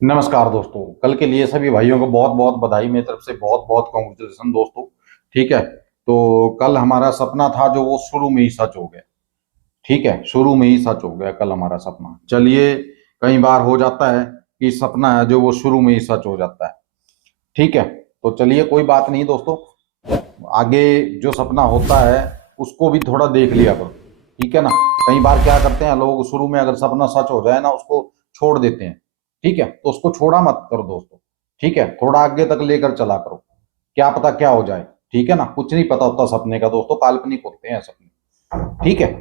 नमस्कार दोस्तों। कल के लिए सभी भाइयों को बहुत बहुत बधाई, मेरी तरफ से बहुत बहुत कॉन्ग्रेचुलेसन दोस्तों। ठीक है, तो कल हमारा सपना था जो वो शुरू में ही सच हो गया। ठीक है, शुरू में ही सच हो गया कल हमारा सपना। चलिए, कई बार हो जाता है कि सपना है जो वो शुरू में ही सच हो जाता है। ठीक है, तो चलिए कोई बात नहीं दोस्तों, आगे जो सपना होता है उसको भी थोड़ा देख लिया करो। ठीक है ना, कई बार क्या करते हैं लोग, शुरू में अगर सपना सच हो जाए ना उसको छोड़ देते हैं। ठीक है, तो उसको छोड़ा मत करो दोस्तों। ठीक है, थोड़ा आगे तक लेकर चला करो, क्या पता क्या हो जाए। ठीक है ना, कुछ नहीं पता होता सपने का दोस्तों, काल्पनिक होते हैं सपने। ठीक है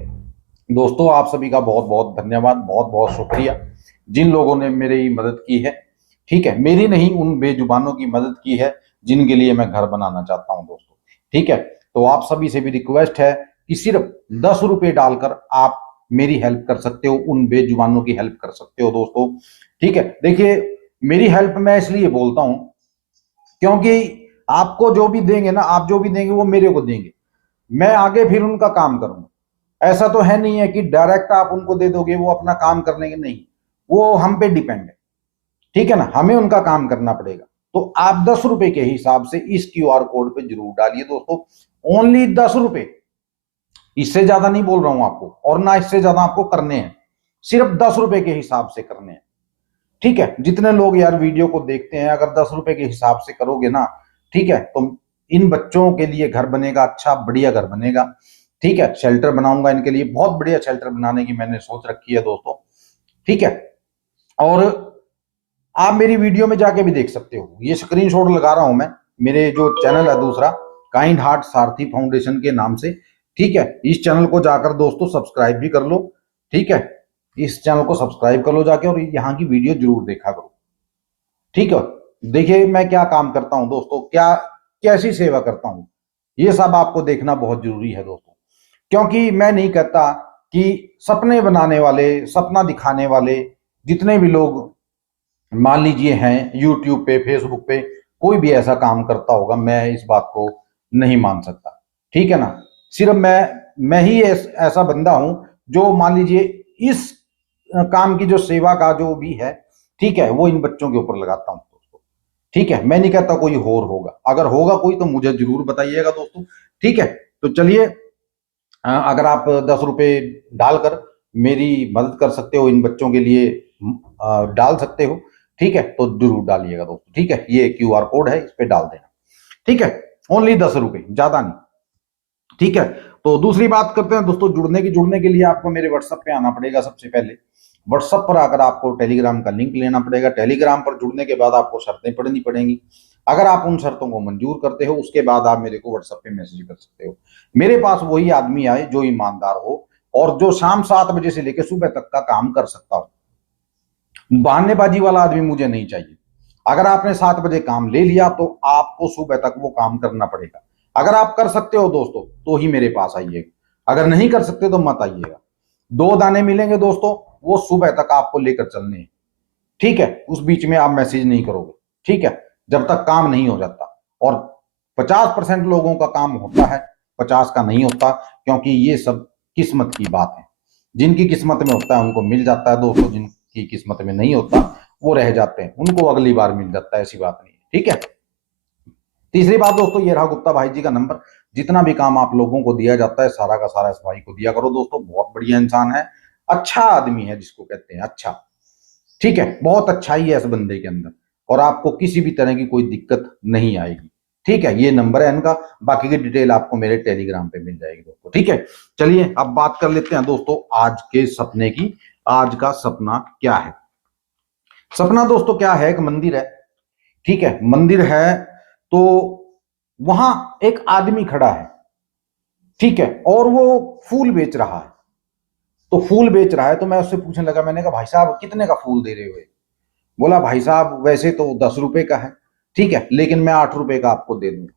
दोस्तों, आप सभी का बहुत बहुत धन्यवाद, बहुत बहुत शुक्रिया जिन लोगों ने मेरी मदद की है। ठीक है, मेरी नहीं, उन बेजुबानों की मदद की है जिनके लिए मैं घर बनाना चाहता हूं दोस्तों। ठीक है, तो आप सभी से भी रिक्वेस्ट है कि सिर्फ 10 रुपए डालकर आप मेरी हेल्प कर सकते हो, उन बेजुबानों की हेल्प कर सकते हो दोस्तों। ठीक है, देखिए, मेरी हेल्प मैं इसलिए बोलता हूं क्योंकि आपको जो भी देंगे ना, आप जो भी देंगे वो मेरे को देंगे, मैं आगे फिर उनका काम करूंगा। ऐसा तो है नहीं है कि डायरेक्ट आप उनको दे दोगे वो अपना काम कर लेंगे, नहीं, वो हम पे डिपेंड है। ठीक है ना, हमें उनका काम करना पड़ेगा। तो आप 10 रुपए के हिसाब से इस क्यूआर कोड पे जरूर डालिए दोस्तों, ओनली 10 रुपए, इससे ज्यादा नहीं बोल रहा हूं आपको, और ना इससे ज्यादा आपको करने हैं, सिर्फ 10 रुपए के हिसाब से करने हैं। ठीक है, जितने लोग यार वीडियो को देखते हैं, अगर 10 रुपए के हिसाब से करोगे ना, ठीक है, तो इन बच्चों के लिए घर बनेगा, अच्छा बढ़िया घर बनेगा। ठीक है, शेल्टर बनाऊंगा इनके लिए, बहुत बढ़िया शेल्टर बनाने की मैंने सोच रखी है दोस्तों। ठीक है, और आप मेरी वीडियो में जाके भी देख सकते हो, ये स्क्रीनशॉट लगा रहा हूं मैं, मेरे जो चैनल है दूसरा, काइंड हार्ट सारथी फाउंडेशन के नाम से। ठीक है, इस चैनल को जाकर दोस्तों सब्सक्राइब भी कर लो। ठीक है, इस चैनल को सब्सक्राइब कर लो जाके, और यहाँ की वीडियो जरूर देखा करो। ठीक है, देखिए मैं क्या काम करता हूं दोस्तों, क्या कैसी सेवा करता हूं, ये सब आपको देखना बहुत जरूरी है दोस्तों। क्योंकि मैं नहीं कहता कि सपने बनाने वाले, सपना दिखाने वाले जितने भी लोग मान लीजिए हैं यूट्यूब पे, फेसबुक पे, कोई भी ऐसा काम करता होगा, मैं इस बात को नहीं मान सकता। ठीक है ना, सिर्फ मैं ही ऐसा बंदा हूं जो मान लीजिए इस काम की जो सेवा का जो भी है, ठीक है, वो इन बच्चों के ऊपर लगाता हूं दोस्तों। ठीक है, मैं नहीं कहता कोई और होगा, अगर होगा कोई तो मुझे जरूर बताइएगा दोस्तों। ठीक है, तो चलिए, अगर आप 10 रुपए डालकर मेरी मदद कर सकते हो, इन बच्चों के लिए डाल सकते हो, ठीक है, तो जरूर डालिएगा दोस्तों। ठीक है, ये क्यूआर कोड है, इस पे डाल देना। ठीक है, ओनली 10 रुपए, ज्यादा नहीं। ठीक है, तो दूसरी बात करते हैं दोस्तों, जुड़ने के लिए आपको मेरे व्हाट्सएप पे आना पड़ेगा सबसे पहले। व्हाट्सएप पर आकर आपको टेलीग्राम का लिंक लेना पड़ेगा, टेलीग्राम पर जुड़ने के बाद आपको शर्तें पढ़नी पड़ेंगी। अगर आप उन शर्तों को मंजूर करते हो, उसके बाद आप मेरे को व्हाट्सएप पे मैसेज कर सकते हो। मेरे पास वही आदमी आए जो ईमानदार हो, और जो शाम 7 बजे से लेकर सुबह तक का काम कर सकता हो। बहानेबाजी वाला आदमी मुझे नहीं चाहिए। अगर आपने 7 बजे काम ले लिया तो आपको सुबह तक वो काम करना पड़ेगा। अगर आप कर सकते हो दोस्तों तो ही मेरे पास आइएगा, अगर नहीं कर सकते तो मत आइएगा। 2 दाने मिलेंगे दोस्तों, वो सुबह तक आपको लेकर चलने हैं। ठीक है, उस बीच में आप मैसेज नहीं करोगे। ठीक है, जब तक काम नहीं हो जाता। और 50% लोगों का काम होता है, 50 का नहीं होता, क्योंकि ये सब किस्मत की बात है। जिनकी किस्मत में होता है उनको मिल जाता है दोस्तों, जिनकी किस्मत में नहीं होता वो रह जाते हैं, उनको अगली बार मिल जाता है, ऐसी बात नहीं है। ठीक है, तीसरी बात दोस्तों, ये रहा गुप्ता भाई जी का नंबर। जितना भी काम आप लोगों को दिया जाता है, सारा का सारा इस भाई को दिया करो दोस्तों, बहुत बढ़िया इंसान है, अच्छा आदमी है जिसको कहते हैं अच्छा। ठीक है, बहुत अच्छाई है इस बंदे के अंदर, और आपको किसी भी तरह की कोई दिक्कत नहीं आएगी। ठीक है, ये नंबर है इनका, बाकी की डिटेल आपको मेरे टेलीग्राम पे मिल जाएगी दोस्तों। ठीक है, चलिए अब बात कर लेते हैं दोस्तों आज के सपने की। आज का सपना क्या है? सपना दोस्तों क्या है, एक मंदिर है। ठीक है, मंदिर है, तो वहां एक आदमी खड़ा है। ठीक है, और वो फूल बेच रहा है। तो फूल बेच रहा है, तो मैं उससे पूछने लगा, मैंने कहा भाई साहब कितने का फूल दे रहे हो? बोला भाई साहब वैसे तो 10 रुपए का है, ठीक है, लेकिन मैं 8 रुपए का आपको दे दूंगा।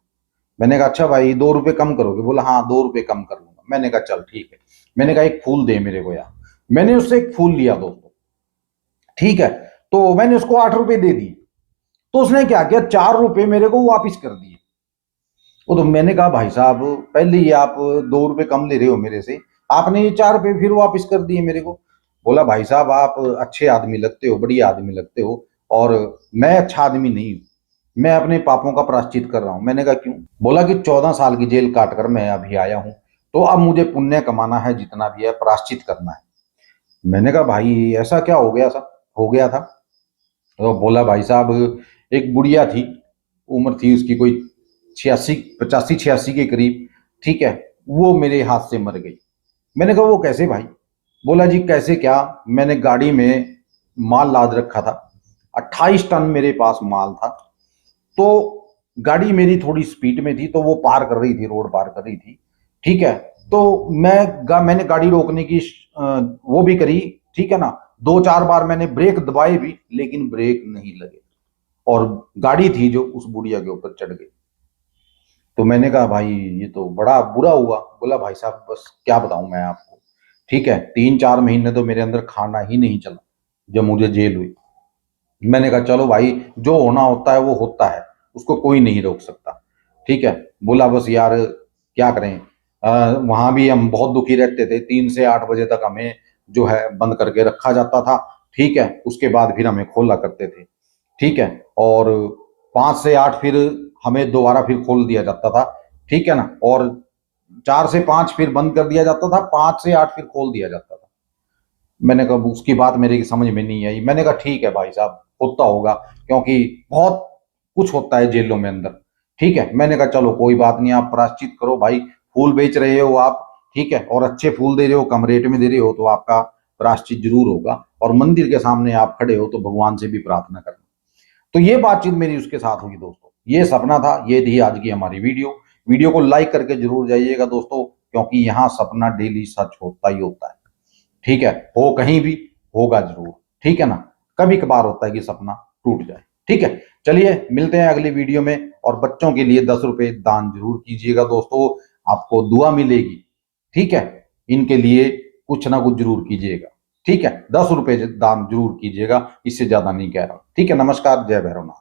मैंने कहा अच्छा भाई 2 रुपए कम करोगे? बोला हाँ 2 रुपए कम कर लूंगा। मैंने कहा चल ठीक है। मैंने कहा एक फूल दे मेरे को यार। मैंने उससे एक फूल लिया दोस्तों। ठीक है, तो मैंने उसको 8 रुपए दे दिए। तो उसने क्या किया, 4 रुपए मेरे को वापिस कर दिए। वो तो मैंने कहा भाई साहब पहले ही आप 2 रुपए कम ले रहे हो मेरे से, आपने ये 4 रुपए फिर वापिस कर दिए मेरे को। बोला भाई साहब आप अच्छे आदमी लगते हो, बढ़िया आदमी लगते हो, और मैं अच्छा आदमी नहीं हूँ, मैं अपने पापों का प्रायश्चित कर रहा हूँ। मैंने कहा क्यों? बोला कि 14 साल की जेल काट कर मैं अभी आया हूँ, तो अब मुझे पुण्य कमाना है, जितना भी है प्रायश्चित करना है। मैंने कहा भाई ऐसा क्या हो गया था? तो बोला भाई साहब, एक बुढ़िया थी, उम्र थी उसकी कोई 86, 85 86 के करीब, ठीक है, वो मेरे हाथ से मर गई। मैंने कहा वो कैसे भाई? बोला जी कैसे क्या, मैंने गाड़ी में माल लाद रखा था, 28 टन मेरे पास माल था, तो गाड़ी मेरी थोड़ी स्पीड में थी, तो वो पार कर रही थी, रोड पार कर रही थी, ठीक है, तो मैंने गाड़ी रोकने की वो भी करी, ठीक है ना, 2 4 बार मैंने ब्रेक दबाए भी, लेकिन ब्रेक नहीं लगे, और गाड़ी थी जो उस बुढ़िया के ऊपर चढ़ गई। तो मैंने कहा भाई ये तो बड़ा बुरा हुआ। बोला भाई साहब बस क्या बताऊं मैं आपको, ठीक है, 3 4 महीने तो मेरे अंदर खाना ही नहीं चला जब मुझे जेल हुई। मैंने कहा चलो भाई, जो होना होता है वो होता है, उसको कोई नहीं रोक सकता, ठीक है। बोला बस यार क्या करें, वहां भी हम बहुत दुखी रहते थे, 3 से 8 बजे तक हमें जो है बंद करके रखा जाता था, ठीक है, उसके बाद फिर हमें खोला करते थे, ठीक है, और 5 से 8 फिर हमें दोबारा फिर खोल दिया जाता था, ठीक है ना, और 4 से 5 फिर बंद कर दिया जाता था, 5 से 8 फिर खोल दिया जाता था। मैंने कहा उसकी बात मेरे समझ में नहीं आई। मैंने कहा ठीक है भाई साहब, होता होगा, क्योंकि बहुत कुछ होता है जेलों में अंदर, ठीक है। मैंने कहा चलो कोई बात नहीं, आप प्रायश्चित करो भाई, फूल बेच रहे हो आप, ठीक है, और अच्छे फूल दे रहे हो, कम रेट में दे रहे हो, तो आपका प्रायश्चित जरूर होगा, और मंदिर के सामने आप खड़े हो तो भगवान से भी प्रार्थना करना। तो ये बातचीत मेरी उसके साथ हुई दोस्तों, ये सपना था, ये थी आज की हमारी वीडियो। वीडियो को लाइक करके जरूर जाइएगा दोस्तों, क्योंकि यहाँ सपना डेली सच होता ही होता है, ठीक है, हो कहीं भी, होगा जरूर, ठीक है ना। कभी कभार होता है कि सपना टूट जाए, ठीक है। चलिए मिलते हैं अगली वीडियो में, और बच्चों के लिए 10 रुपए दान जरूर कीजिएगा दोस्तों, आपको दुआ मिलेगी, ठीक है। इनके लिए कुछ ना कुछ जरूर कीजिएगा, ठीक है, 10 रुपए दान जरूर कीजिएगा, इससे ज्यादा नहीं कह रहा, ठीक है। नमस्कार, जय भैरवनाथ।